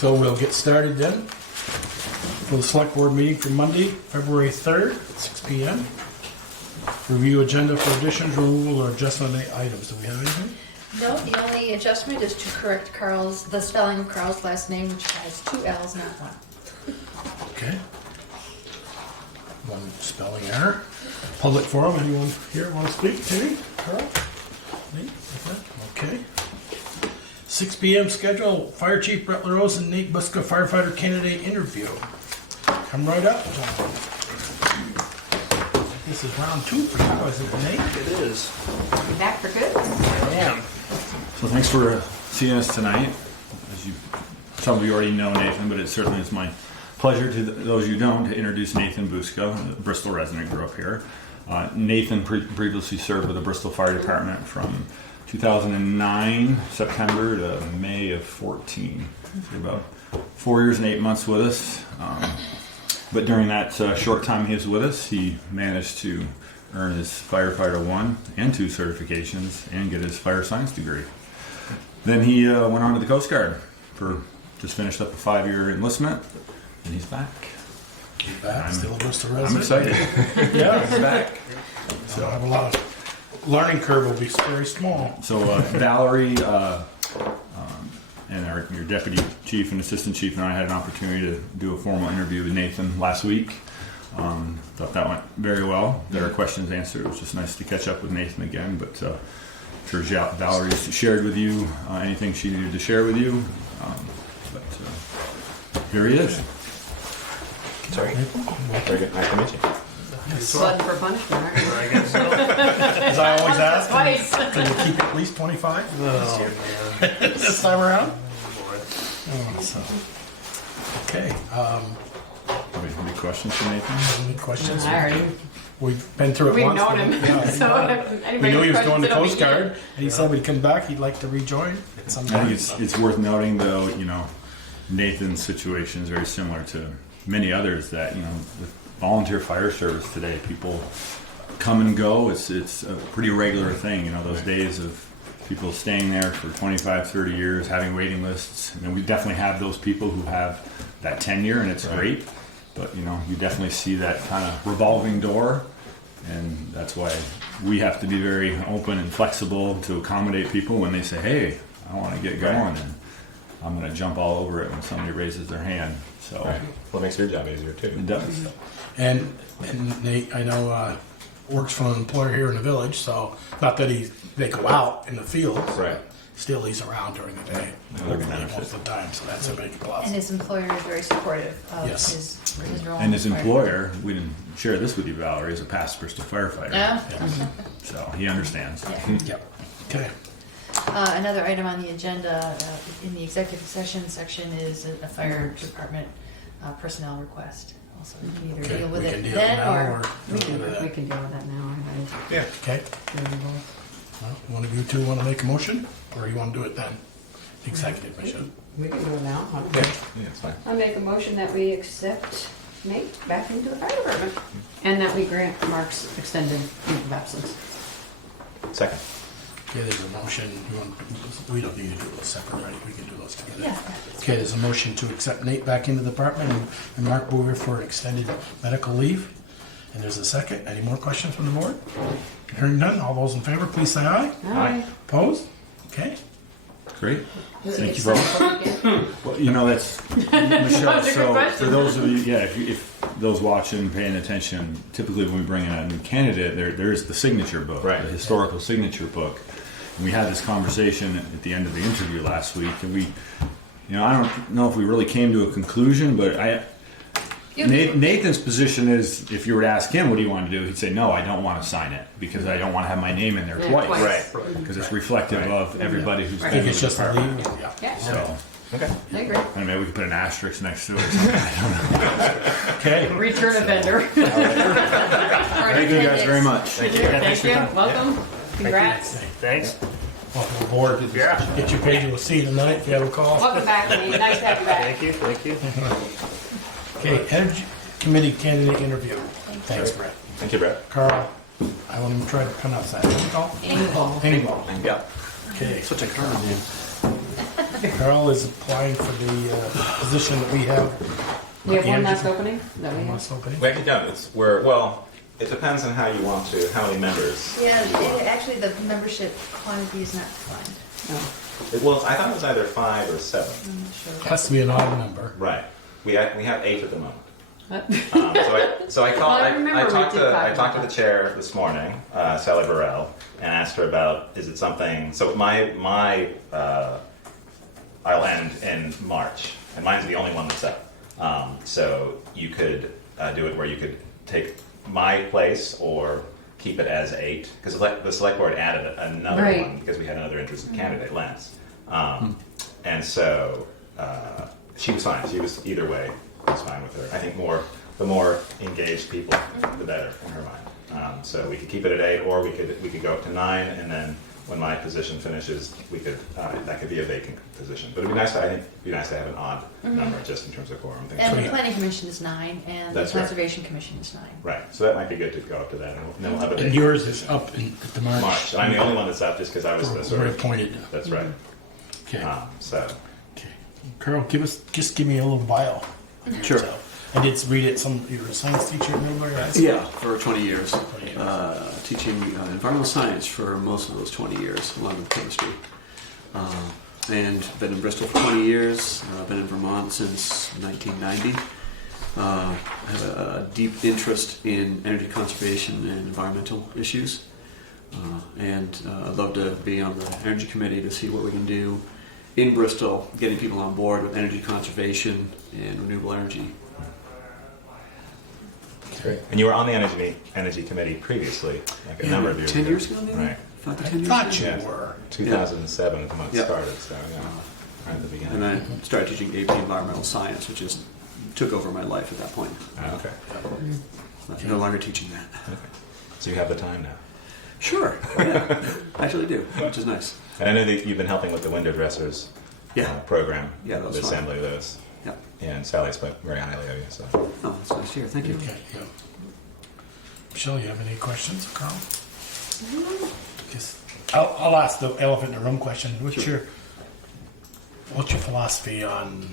So we'll get started then for the select board meeting for Monday, February 3rd, at 6 p.m. Review agenda for additions, removal, or adjustment of any items. Do we have anything? No, the only adjustment is to correct the spelling of Carl's last name, which has 2 L's, not 1. Okay. One spelling error. Public forum, anyone here want to speak? Terry? Carl? Nate? Okay. 6 p.m. schedule, Fire Chief Brett Larose and Nate Busca Firefighter candidate interview. Come right up, John. This is round 2 for you, isn't it, Nate? It is. You back for good? I am. So thanks for seeing us tonight. As you, some of you already know Nathan, but it certainly is my pleasure to those you don't to introduce Nathan Busca, a Bristol resident, grew up here. Nathan previously served with the Bristol Fire Department from 2009 September to May of 14. So about 4 years and 8 months with us. But during that short time he was with us, he managed to earn his Firefighter 1 and 2 certifications and get his fire science degree. Then he went on to the Coast Guard for just finished up a 5-year enlistment, and he's back. He's back, still a Bristol resident. I'm excited. Yeah, he's back. So I have a lot of learning curve will be very small. So Valerie and your deputy chief and assistant chief and I had an opportunity to do a formal interview with Nathan last week. Thought that went very well. There are questions answered. It was just nice to catch up with Nathan again. But I'm sure Valerie's shared with you anything she needed to share with you. But here he is. Sorry. Very good. Nice to meet you. Glutton for punishment, aren't you? I guess so. As I always ask, Twice. can you keep at least 25 Oh, man. this time around? Boy. Oh, so. Okay. Any questions for Nathan? Any questions? I already, We've been through it we've once. known but- him, yeah, so yeah. if We anybody knew he has was going to questions, Coast it'll be Guard, and he said when he come back, he'd like to rejoin at some I think point. it's worth noting, though, Nathan's situation is very similar to many others that, with volunteer fire service today, people come and go. It's a pretty regular thing, those days of people staying there for 25, 30 years, having waiting lists. We definitely have those people who have that tenure, and it's great. But, you definitely see that kind of revolving door, and that's why we have to be very open and flexible to accommodate people when they say, hey, I want to get going, and I'm going to jump all over it when somebody raises their hand. So Right. Well, it makes your job easier, too. it does. And Nate, I know, works for an employer here in the village, so not that they go out in the field. Right. Still, he's around during the day, most of the time, so that's a big plus. And his employer is very supportive of Yes. his role. And his in fire. employer, we didn't share this with you, Valerie, is a past Bristol firefighter. Yeah. So he understands. Yeah. Yep. Okay. Another item on the agenda in the executive session section is a fire department personnel request. Also, we can either Okay, deal with we it can deal then now, or we can deal with that now. Yeah. Okay. Well, one of you two want to make a motion, or you want to do it then? Executive, I should. We can do it now. Okay. Yeah, it's fine. I make a motion that we accept Nate back into the fire department. And that we grant Mark's extended leave of absence. Second. Okay, there's a motion. We don't need to do those separate, right? We can do those together. Yeah. Okay, there's a motion to accept Nate back into the department and Mark Boyer for extended medical leave. And there's a second. Any more questions from the board? Hearing none, all those in favor, please say aye. Aye. Opposed? Okay. Great. Thank you, bro. Yeah. Well, that's Michelle. That's a good So question. for those of you, if those watching, paying attention, typically when we bring in a new candidate, there's the signature book, Right. the historical signature book. And we had this conversation at the end of the interview last week, and we, I don't know if we really came to a conclusion, but Nathan's position is, if you were to ask him, what do you want to do? He'd say, no, I don't want to sign it because I don't want to have my name in there Yeah, twice. twice. Right. Because it's reflective Right. of everybody who's I been think it's with the just a department. leave. Yeah. Yeah, So, Okay. I agree. and maybe we could put an asterisk next to it or something. I don't know. Okay. Return offender. Thank you guys very much. Thank you. Thank you. Welcome. Congrats. Thanks. Welcome aboard. Yeah. Get you paid. We'll see you tonight if you have a call. Welcome back, Nate. Nice to have you back. Thank you. Thank you. Okay, Energy Committee candidate interview. Thanks, Brett. Thank you, Brett. Carl, I won't even try to pronounce that. What's it called? Engel. Engel. Yeah. Okay. Such a common name. Carl is applying for the position that we have. We have The one last energy- opening that we have. Last opening. We actually don't. It depends on how you want to, how many members. Yeah, actually, the membership quantity is not defined. Oh. I thought it was either 5 or 7. I'm not sure. Has to be an odd number. Right. We have 8 at the moment. What? So I called. I remember I we talked did to talk I talked to about the chair this morning, Sally Burrell, and asked her about is it something. So my I'll end in March, and mine's the only one that's up. So you could do it where you could take my place or keep it as 8 because the select board added another Right. one because we had another interested candidate, Lance, and so she was fine. She was either way. I was fine with her. I think the more engaged people, the better in her mind. So we could keep it at 8, or we could go up to 9, and then when my position finishes, we could that could be a vacant position. But it'd be nice. I think it'd be nice to have an odd number just in terms of quorum. And the planning commission is 9, and the That's right. conservation commission is 9. Right. So that might be good to go up to that, and then we'll have a And vacant yours is up in the March. March. And I'm the only one that's up just because I was the sort We're of. appointed. That's right. Okay. So. Okay. Carl, just give me a little bio. Sure. So, I did read it. You're a science teacher at Millbury High School? Yeah, for 20 years. 20 years. Teaching environmental science for most of those 20 years, along with chemistry. And been in Bristol for 20 years. Been in Vermont since 1990. Have a deep interest in energy conservation and environmental issues. And I'd love to be on the energy committee to see what we can do in Bristol, getting people on board with energy conservation and renewable energy. Great. And you were on the energy committee previously, like a number of years 10 ago. years ago, maybe? Right. 5 to I 10 years thought ago? you Yeah. were. 2007 is when it Yeah. started, so yeah, right at the beginning. And I started teaching AP environmental science, which just took over my life at that point. Okay. I'm no longer teaching that. So you have the time now. Sure, yeah, I actually do, which is nice. And I know that you've been helping with the window dressers Yeah. program, Yeah, that was the fun. assembly of those. Yeah. Yeah, and Sally spoke very highly of you. So Oh, that's nice to hear. Thank you. Okay. Yeah. Michelle, you have any questions, Carl? Just, I'll ask the elephant in the room question. What's your philosophy on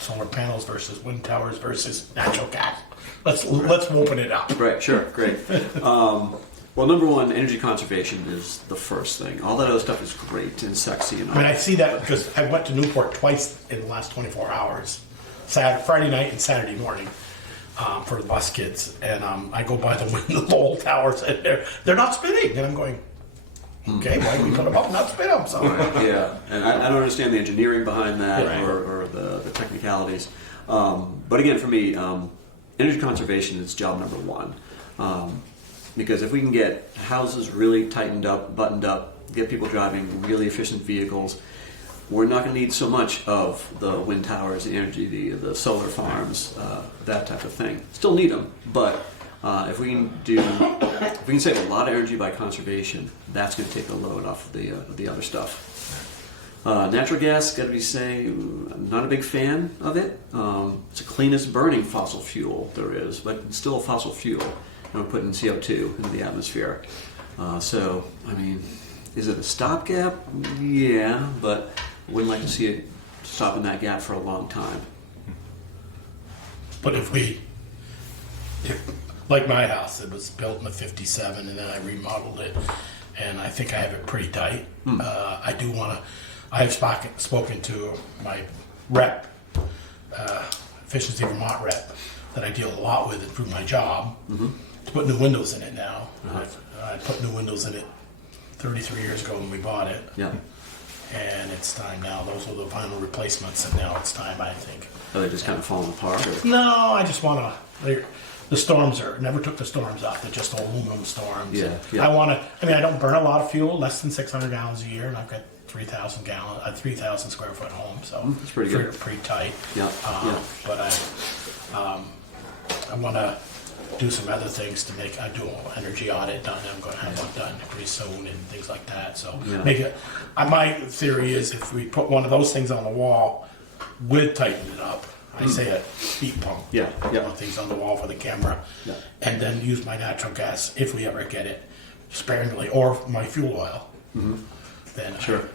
solar panels versus wind towers versus natural gas? Let's open it up. Right, sure, great. Well, number one, energy conservation is the first thing. All that other stuff is great and sexy and all. I mean, I see that because I went to Newport twice in the last 24 hours, Friday night and Saturday morning, for the bus kids, and I go by the Lowell towers, and they're not spinning, and I'm going, okay, why do we put them up and not spin them? So Yeah, and I don't understand the engineering behind that Right. or the technicalities. But again, for me, energy conservation is job number one. Because if we can get houses really tightened up, buttoned up, get people driving really efficient vehicles, we're not going to need so much of the wind towers, the energy, the solar farms, that type of thing. Still need them, but if we can save a lot of energy by conservation, that's going to take a load off the other stuff. Natural gas, got to be saying, I'm not a big fan of it. It's the cleanest burning fossil fuel there is, but it's still a fossil fuel. And we're putting CO2 into the atmosphere. So, I mean, is it a stopgap? Yeah, but I wouldn't like to see it stop in that gap for a long time. but if like my house, it was built in the '57, and then I remodeled it, and I think I have it pretty tight. I do want to. I have spoken to my rep, Efficiency Vermont rep, that I deal a lot with through my job. To put new windows in it now. I put new windows in it 33 years ago when we bought it, Yeah. and it's time now. Those are the final replacements, and now it's time, I think. Are they just kind of falling apart? Or? No, I just want to. The storms never took the storms up. They're just aluminum storms. Yeah, And yeah. I don't burn a lot of fuel, less than 600 gallons a year, and I've got 3,000 square foot home, so that's pretty good. Pretty tight. Yeah, yeah. But I want to do some other things to make. I do an energy audit done. I'm going to have one done pretty soon and things like that. So Yeah. make it. My theory is if we put one of those things on the wall, with tightening it up. I say a heat pump. Yeah, yeah. Put things on the wall for the camera, Yeah. and then use my natural gas if we ever get it sparingly, or my fuel oil. then Sure.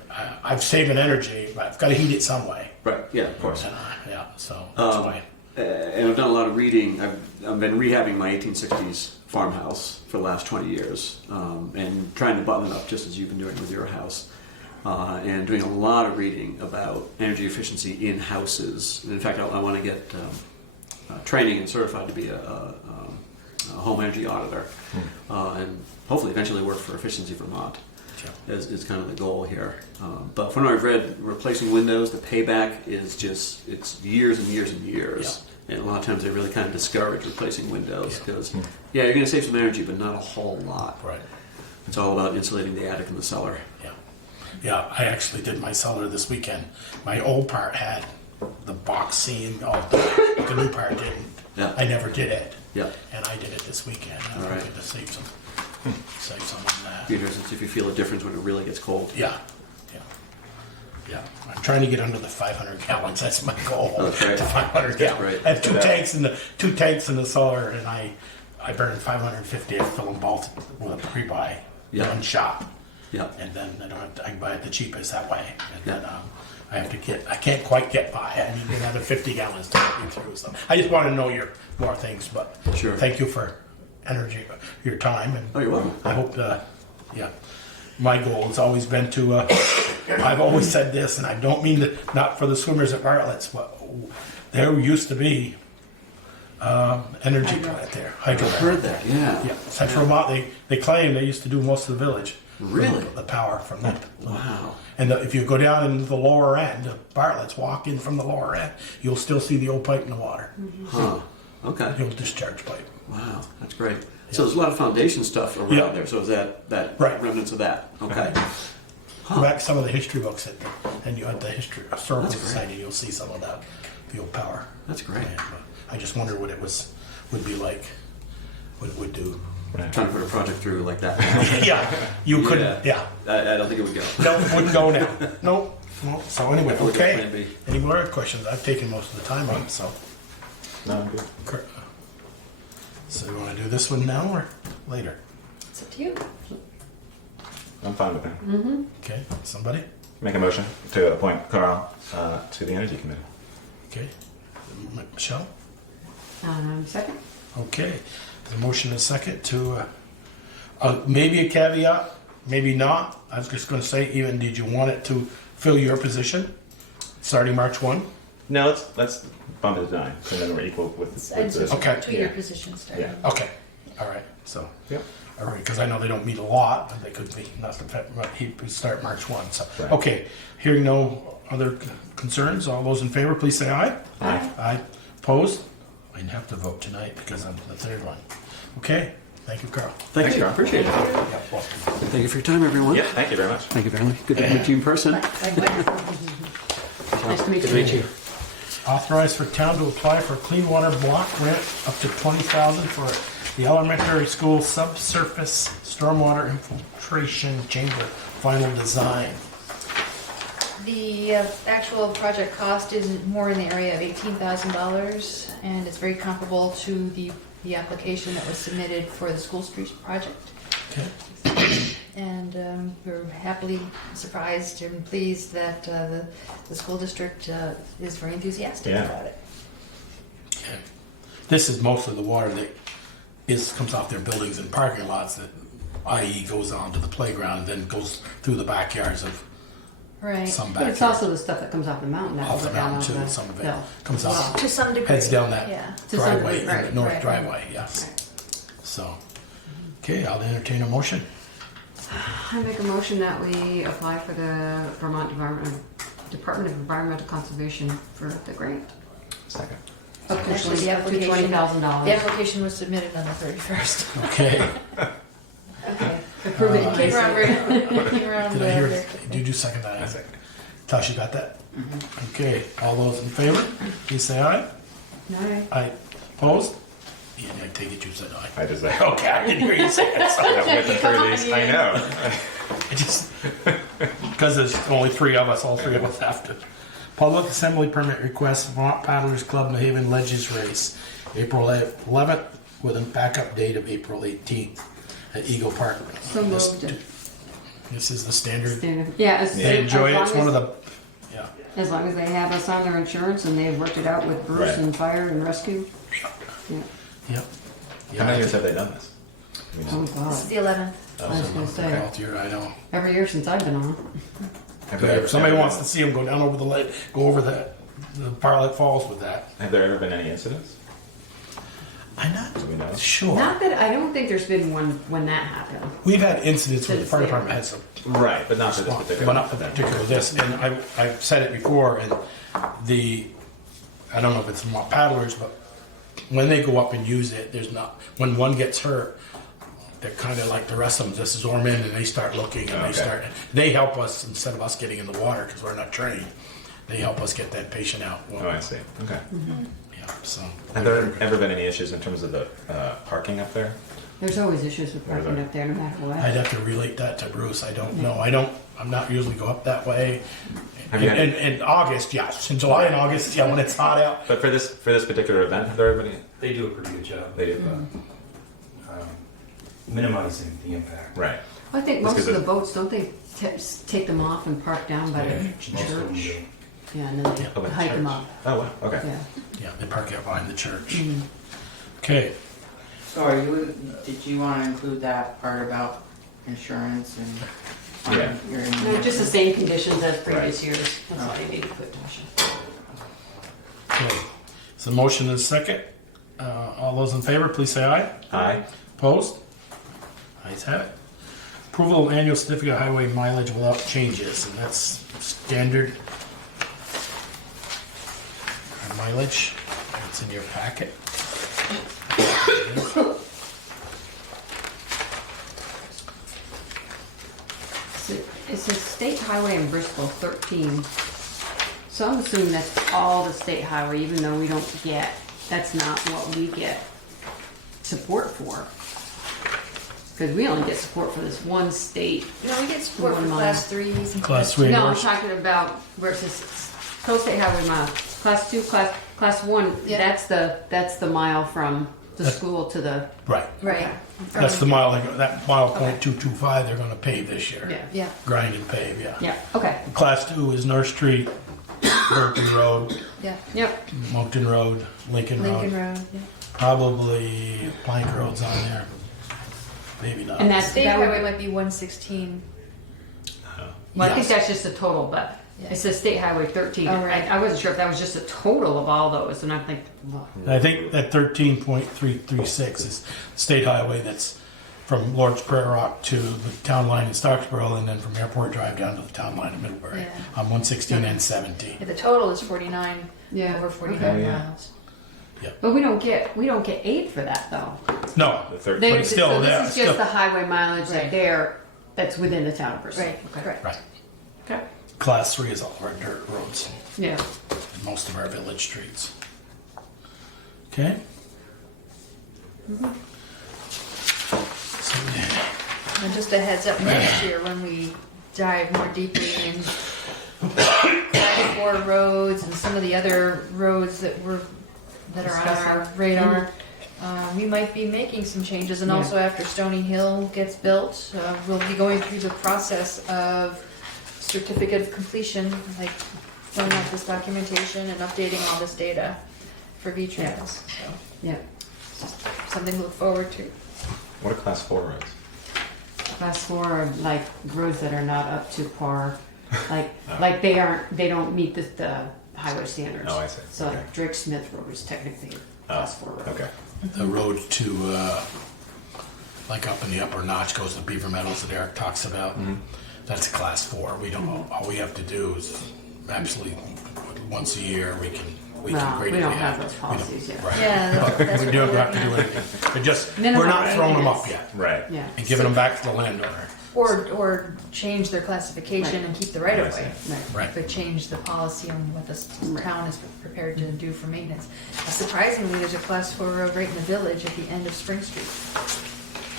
I'm saving energy, but I've got to heat it some way. Right. Yeah. Of course. Yeah, so that's why. And I've done a lot of reading. I've been rehabbing my 1860s farmhouse for the last 20 years, and trying to button it up just as you've been doing with your house, and doing a lot of reading about energy efficiency in houses. And in fact, I want to get training and certified to be a home energy auditor, and hopefully eventually work for Efficiency Vermont. Is kind of the goal here. But from what I've read, replacing windows, the payback is just, it's years and years and years. And a lot of times they really kind of discourage replacing windows because, you're going to save some energy, but not a whole lot. Right. It's all about insulating the attic and the cellar. Yeah, I actually did my cellar this weekend. My old part had the box seam, the new part didn't. Yeah. I never did it. Yeah. And I did it this weekend. I All right. wanted to save some on that. Be interested to see if you feel a difference when it really gets cold. Yeah. I'm trying to get under the 500 gallons. That's my goal. That's right. To 500 gallons. Right. I have two tanks in the cellar, and I burn 550. I fill them both with a pre-buy, one shot. Yeah. And then I can buy it the cheapest that way. And then I can't quite get by. I need another 50 gallons to get me through. So I just want to know more things. But Sure. thank you for your time. And Oh, you're welcome. I hope, my goal has always been to, I've always said this, and I don't mean to, not for the swimmers at Bartlett's, but there used to be energy plant there. Hydro I've plant. heard that. Yeah. Yeah, Central Vermont, they claim they used to do most of the village. Really? The power from that. Wow. And if you go down into the lower end, Bartlett's, walk in from the lower end, you'll still see the old pipe in the water. Huh. Okay. The old discharge pipe. Wow. That's great. So there's a lot of foundation stuff around Yeah. there. So is that Right. remnants of that? Okay. Go back to some of the history books, and you had the historical That's great. society, you'll see some of that, the old power. That's great. And, I just wonder what it would be like, what it would do. Trying to put a project through like that. Yeah, you couldn't, yeah. I don't think it would go. No, it wouldn't go now. Nope. So anyway, We'll go plan okay. B. Any more questions? I've taken most of the time up, so. No, I'm good. So you want to do this one now or later? It's up to you. I'm fine with that. Okay, somebody? Make a motion to appoint Carl to the Energy Committee. Okay. Michelle? Second. Okay. The motion is second to, maybe a caveat, maybe not. I was just going to say, even did you want it to fill your position starting March 1? No, let's bump it to 9, so then we're equal with I'd this. say Okay. 2-year position starting. Yeah. Okay. All right. So, Yep. all right, because I know they don't meet a lot, but they could be, he would start March 1. So, Right. okay. Hearing no other concerns, all those in favor, please say aye. Aye. Aye. Opposed? I didn't have to vote tonight because I'm the third one. Okay. Thank you, Carl. Thank you. Carl. Appreciate it. Yeah, welcome. Thank you for your time, everyone. Yeah, thank you very much. Thank you very much. Good to meet you in person. Nice to meet you. Authorized for town to apply for clean water block grant up to $20,000 for the elementary school subsurface stormwater infiltration chamber final design. The actual project cost is more in the area of $18,000, and it's very comparable to the application that was submitted for the School Street project. Okay. And we're happily surprised and pleased that the school district is very enthusiastic Yeah. about it. Okay. This is most of the water that comes off their buildings and parking lots that, i.e., goes on to the playground and then goes through the backyards of Right. some But it's backyards. also the stuff that comes off the mountain. That Off goes the down mountain onto too, the some of it hill. comes Wow. off, To some degree. heads down that Yeah. To some driveway, degree, right, the north right. driveway, yes. So, okay, I'll entertain a motion. I make a motion that we apply for the Vermont Department of Environmental Conservation for the grant. Second. Actually, the Up to application, $20,000. the application was submitted on the 31st. Okay, Okay. Approve it in Came case. around did I hear, there. did you second that? I second. Tasha got that? Okay, all those in favor, please say aye. Aye. Aye. Opposed? Yeah, I take it you said aye. I just like, Okay, I didn't hear you say it, so with the through these, I know. I just, because there's only three of us, all three of us have to. Public Assembly Permit Request, Vermont Paddlers Club New Haven Ledges Race, April 11th, with a backup date of April 18th at Eagle Park. So moved. This is the standard. Yeah, They enjoy it. It's one of the, yeah. As long as they have us on their insurance and they've worked it out with Bruce Right. and fire and rescue. Yeah. Yep. How many years have they done this? You know, Oh This is God. the 11th. I was gonna say, Health year, I know. every year since I've been on. have there If somebody ever- wants to see them go down over the lake, go over the Parlet Falls with that. Have there ever been any incidents? I'm not Do we know? sure. Not that, I don't think there's been one when that happened. We've had incidents where the Since fire they- department had some Right, but not for this response, particular. but not for that particular this. And I've said it before, and I don't know if it's paddlers, but when they go up and use it, there's not, when one gets hurt, they're kind of like the rest of them just zoom in and they start looking and Okay. they help us instead of us getting in the water because we're not trained. They help us get that patient out. Oh, I see. Okay. Yeah, so. Have there ever been any issues in terms of the parking up there? There's always issues with parking up there no matter what. I'd have to relate that to Bruce. I don't know. I'm not usually go up that way. Have you had- In August, yes. In July and August, yeah, when it's hot out. But for this particular event, have there ever been any? They do a pretty good job They do. minimizing the impact. Right. I think That's most good of the that- boats, don't they take them off and park down by the Most of them do. church? Yeah, and then Yeah, by they the hike them church. up. Oh wow. Okay. Yeah. Yeah, they park out behind the church. Mm. Okay. Sorry, did you want to include that part about insurance and Yeah. No, just the same conditions as previous years. That's all you need to put, Tasha. Okay. So motion is second. All those in favor, please say aye. Aye. Opposed? Ayes have it. Approval of annual certificate of highway mileage without changes, and that's standard mileage. It's in your packet. It's a state highway in Bristol, 13. So I'm assuming that's all the state highway, even though we don't get, that's not what we get support for. Because we only get support for this one state. No, we get support for One mile. class 3s and Class 3. No, I'm talking about versus coast state highway mile. Class 2, class 1, Yeah. that's the mile from the school to the, Right. Right. That's the mile, that mile .225 they're gonna pave this year. yeah. Yeah. Grind and pave, yeah. Yeah, okay. Class 2 is North Street, Burton Road, Yeah. Yep. Moncton Road, Lincoln Lincoln Road. Road. Yeah. Probably Plank Road's on there. Maybe not. And that's, State that highway would, might be 116. well, I think Yes. that's just the total, but Yeah. it says State Highway 13. Oh, right. I wasn't sure if that was just a total of all those, and I'm thinking, well, And I think that 13.336 is state highway that's from Lord's Prairie Rock to the town line in Starksboro, and then from Airport Drive down to the town line in Middlebury Yeah. on 116 and 17. Yeah, the total is 49. Yeah, Over 49 okay. Yeah. miles. but we don't get aid for that though. No, The third. They- But it's still so there, this is still- just the highway mileage Right. that's within the town of Bristol. Right. Okay. Correct. right. Okay. Class 3 is all of our dirt roads Yeah. and most of our village streets. Okay? So, And just a heads up next year when we dive more deeply in Class 4 roads and some of the other roads that are on our radar. We might be making some changes, and Yeah. also after Stony Hill gets built, we'll be going through the process of certificate of completion, like filling out this documentation and updating all this data for V-Trans. So, Yeah. something to look forward to. What are class 4 roads? Class 4 are like roads that are not up to par, like they don't meet the highway standards. Oh, I see. So Okay. like Drake Smith Road is technically a class 4 road. Okay. the road to, like up in the upper notch goes to Beaver Meadows that Eric talks about. That's a class 4. We don't, all we have to do is absolutely once a year we can Well, grade we it. don't We have to. those We policies don't- yet. Right. Yeah, that's We what don't we're have to looking do at. anything. We're just, Minimum we're not throwing them up maintenance. yet Right. Yeah. and giving them back to the landowner. Or change their classification Right. and keep the right of I see. way. Right. Right. But change the policy on what the Right. town is prepared to do for maintenance. Surprisingly, there's a class 4 road right in the village at the end of Spring Street,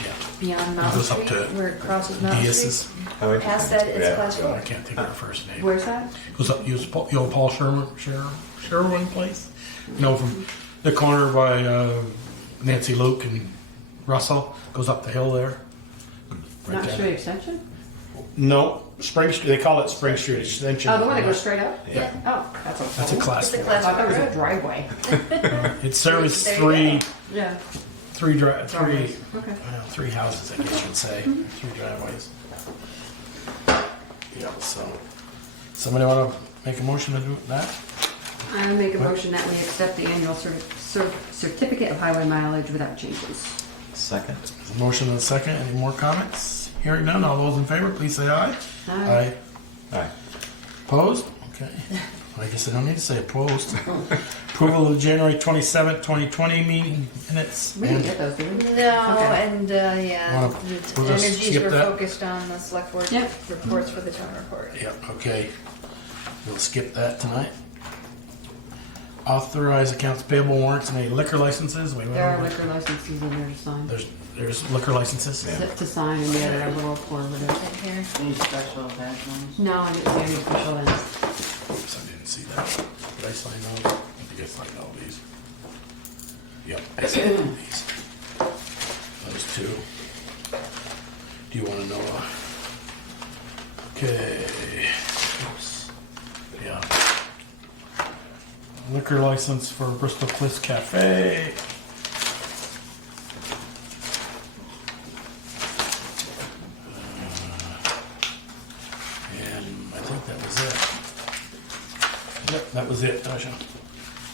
Yeah. beyond Mountain goes up Street, to where it crosses Mountain Diaz's. Street. Oh, interesting. Past that, it's Yeah. class 4. I can't think of her first name. Where's that? Goes up, use the old Paul Sherwin place. You know, from the corner by Nancy Luke and Russell. Goes up the hill there. Right Not there. Street Extension? No, Spring Street, they call it Spring Street Extension. Oh, the one that goes straight up? Yeah. Oh, that's a. That's a class It's a 4. I class thought it was a 4 road. driveway. It serves There you three, go. Yeah. three, Okay. three houses, I guess you would say, 3 driveways. Yeah, so, somebody want to make a motion to do that? I make a motion that we accept the annual certificate of highway mileage without changes. Second. There's a motion and a second. Any more comments? Hearing none. All those in favor, please say aye. Aye. Aye. Opposed? Okay. I guess I don't need to say opposed. Approval of the January 27th, 2020 meeting minutes. We didn't get those, did we? No, Okay. and yeah, Wanna- the we'll just energies skip were that? focused on the select board Yep. reports for the town report. Yep, okay. We'll skip that tonight. Authorize accounts payable warrants and any liquor licenses. We went There are over- liquor licenses in there to sign. There's liquor licenses. To sign and the other little forward. Right here. Any special attachments? No, I didn't see any official ones. Oops, I didn't see that. Did I sign those? I think I signed all these. Yep, I signed all these. Those two. Do you want to know? Okay. Oops. Yeah. Liquor license for Bristol Cliffs Cafe. And I think that was it. Yep, that was it, Tasha.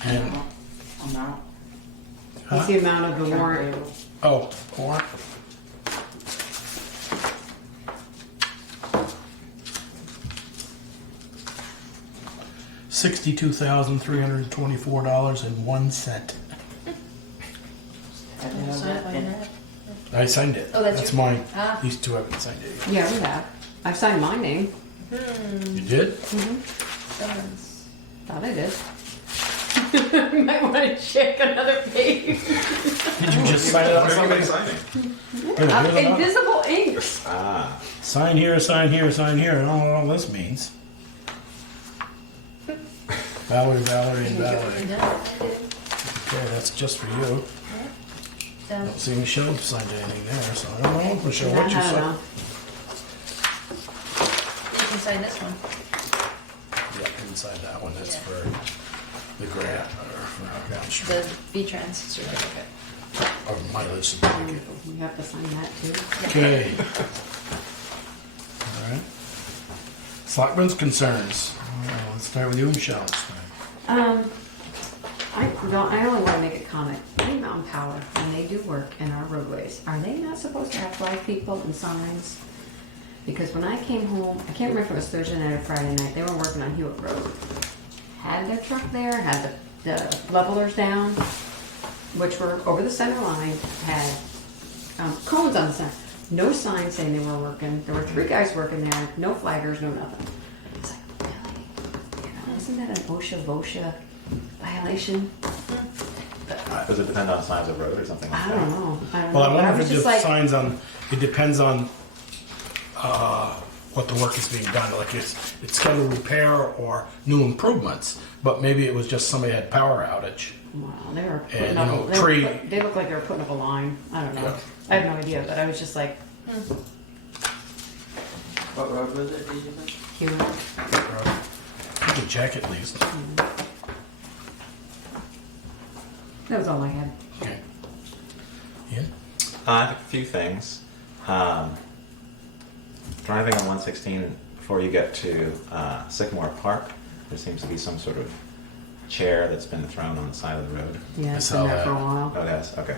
And, Amount? What's the amount of the warrant? oh, warrant. $62,324.01. Had to have that in. I signed it. Oh, that's That's your- mine. Ah. These two haven't signed it yet. Yeah, we have. I've signed my name. You did? Someone's- Thought I did. Might want to check another page. Did you just sign it on somebody? signing? Invisible ink. Ah. Sign here, sign here, sign here. I don't know what all this means. Valerie, Valerie, and Valerie. No, I did. Okay, that's just for you. So, Don't see Michelle signed anything there, so I don't know, Michelle, I what you don't signed? know. you can sign this one. Yeah, inside that one, that's Yeah. for the grant, or for our The downstream, V-Trans certificate. or mileage certificate. We have to sign that too. Okay. All right. Selectmen's concerns. Let's start with you, Michelle. this time. I only want to make a comment. Green Mountain Power, when they do work in our roadways, are they not supposed to have flag people and signs? Because when I came home, I can't remember if it was Thursday night or Friday night, they were working on Hewitt Road. Had their truck there, had the levelers down, which were over the center line, had cones on the center. No signs saying they were working. There were 3 guys working there, no flaggers, no nothing. It's like, really? You know, isn't that an OSHA violation? Does it depend on size of road or something like I that? don't know. Well, I But wonder was if it just like, signs on, it depends on what the work is being done. Like it's scheduled repair or new improvements, but maybe it was just somebody had power outage. wow, they were And, putting you up. know, They, tree- they looked like they were putting up a line. I don't know. Yeah. I have no idea, but I was just like, What road was it, did you say? Hewitt. You can check at least. That was all I had. Okay. Ian? I have a few things. Driving on 116 before you get to Sycamore Park, there seems to be some sort of chair that's been thrown on the side of the road. Yeah, I it's saw been there that. for a while. Oh, it has? Okay.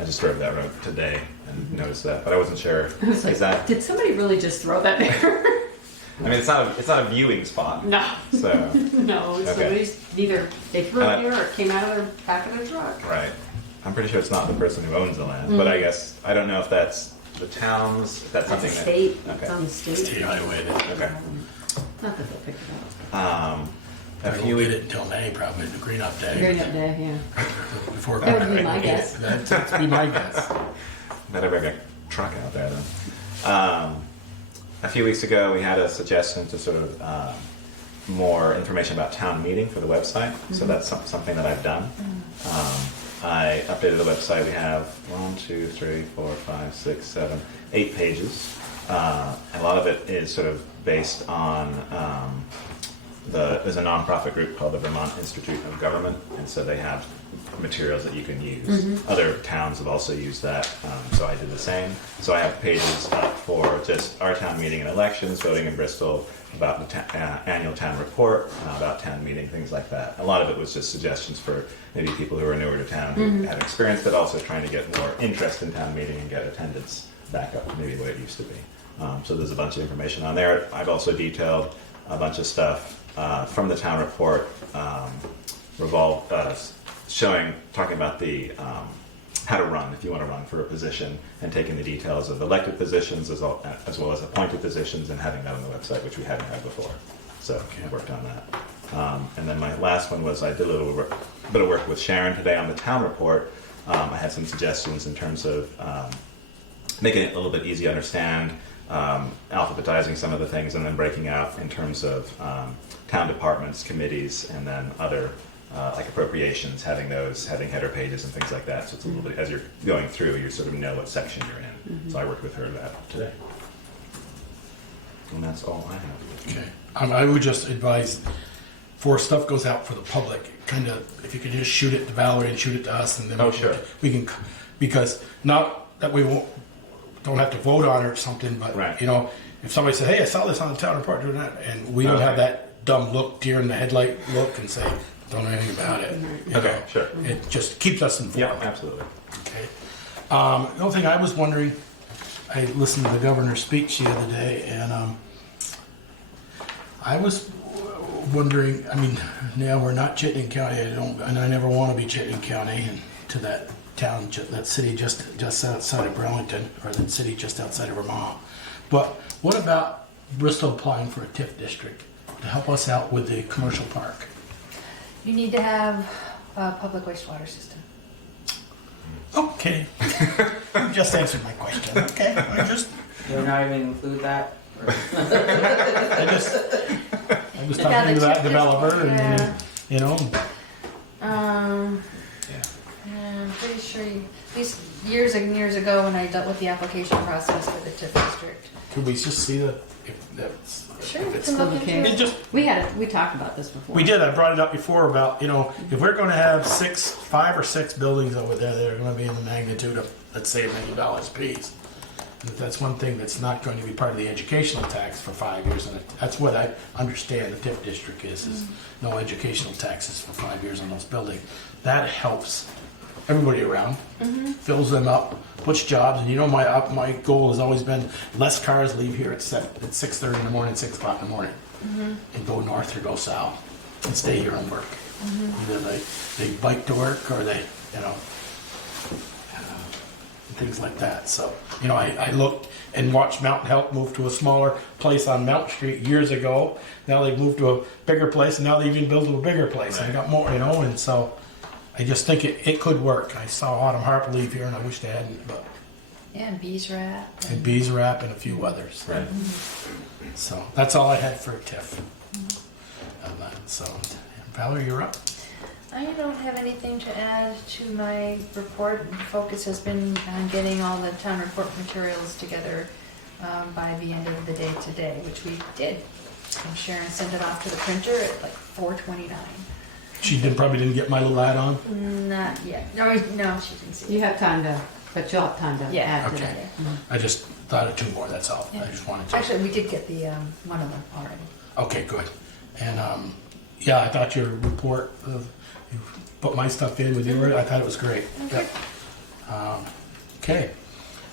I just drove that road today and noticed that, but I wasn't sure. I was like, Is that? did somebody really just throw that there? I mean, it's not a viewing spot. No. So No, Okay. somebody's either they threw Uh, it here or it came out of their back of their truck. right. I'm pretty sure it's not the person who owns the land, but I guess I don't know if that's the town's. If that's That's something a state. that. It's on the State state. highway. Okay. Not that they'll pick it A I few won't get weeks. it until May, probably the green up up. day. Green up there, yeah. Before That would be I my get guess. it. That'd be my guess. Better bring a truck out there then. A few weeks ago, we had a suggestion to sort of more information about town meeting for the website. So that's something that I've done. I updated the website. We have 1, 2, 3, 4, 5, 6, 7, 8 pages And a lot of it is sort of based on there's a nonprofit group called the Vermont Institute of Government, and so they have materials that you can use. Other towns have also used that, so I did the same. So I have pages up for just our town meeting and elections, voting in Bristol, about the annual town report, about town meeting, things like that. A lot of it was just suggestions for maybe people who are newer to town who have experience, but also trying to get more interest in town meeting and get attendance back up to maybe what it used to be. So there's a bunch of information on there. I've also detailed a bunch of stuff from the town report, talking about the how to run if you want to run for a position, and taking the details of elected positions as well as appointed positions and having that on the website, which we hadn't had before. So I worked on that. And then my last one was I did a bit of work with Sharon today on the town report. I had some suggestions in terms of making it a little bit easy to understand, alphabetizing some of the things, and then breaking out in terms of town departments, committees, and then other like appropriations, having header pages and things like that. So it's a little bit, as you're going through, you sort of know what section you're in. So I worked with her that today. And that's all I have. Okay. I would just advise, before stuff goes out for the public, kind of, if you could just shoot it to Valerie and shoot it to us, and then we can, because not that we don't have to vote on it or something, but Right. you know, if somebody says, "Hey, I saw this on the town report," doing that, and we don't have that dumb look, deer in the headlight look, and say, "Don't know anything about it." You Okay, know, sure. It just keeps us informed. Yeah, absolutely. Okay. The only thing I was wondering, I listened to the governor's speech the other day, and I was wondering. I mean, now we're not Chittenden County. And I never want to be Chittenden County, and to that town, that city just outside of Burlington, or that city just outside of Vermont. But what about Bristol applying for a TIF district to help us out with the commercial park? You need to have a public wastewater system. Okay. You just answered my question. Okay. Do we not even include that? Or- I was Yeah, talking the to that TIF developer, district, and you know, I'm pretty sure these years and years ago when I dealt with the application process for the TIF district. could we just see that? If that's Sure, if we it's, can look Okay. into it it. just We talked about this before. we did. I brought it up before about, you know, if we're going to have 5 or 6 buildings over there that are going to be in the magnitude of, let's say, $1 million apiece. And if that's one thing that's not going to be part of the educational tax for 5 years, and that's what I understand the TIF district is no educational taxes for 5 years on those buildings. That helps everybody around, fills them up, puts jobs, and you know my goal has always been less cars leave here at 6:30 in the morning, 6 o'clock in the morning, and go north or go south, and stay here and work. Either they bike to work or they, you know, things like that. So, you know, I looked and watched Mountain Health move to a smaller place on Mount Street years ago. Now they've moved to a bigger place, and now they even built to a bigger place. And I got more, you know, and so I just think it could work. I saw Autumn Harper leave here, and I wish they hadn't, but Yeah, and bees rat. and Bees Rap and a few others. Right. So that's all I had for TIF. So, Valerie, you're up. I don't have anything to add to my report. The focus has been on getting all the town report materials together by the end of the day today, which we did. And Sharon sent it off to the printer at like 4:29. She probably didn't get my little add-on. Not yet. No, she didn't see You it. have time to, but you'll have time to Yeah, add to okay. that. I just thought of 2 more, that's all. Yeah. I just wanted to. Actually, we did get the one of them already. Okay, good. And yeah, I thought your report, you put my stuff in with yours, I thought it was great. Okay. Yep. Okay.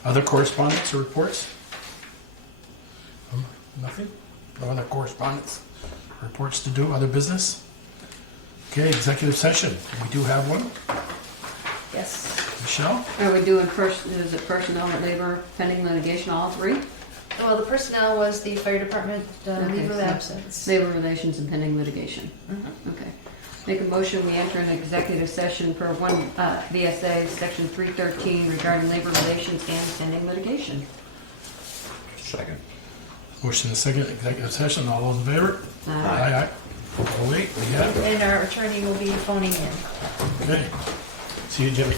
Other correspondence or reports? Nothing? No other correspondence? Reports to do? Other business? Okay, executive session. We do have one. Yes. Michelle? Are we doing is it personnel and labor pending litigation, all 3? Well, the personnel was the fire department leave of so absence. Labor relations and pending litigation. Okay. Make a motion, we enter an executive session per 1 VSA section 313 regarding labor relations and pending litigation. Second. Motion and second, executive session. All those in favor? Aye. Oh, wait, we got it. And our attorney will be phoning in. Okay. See you, Jimmy.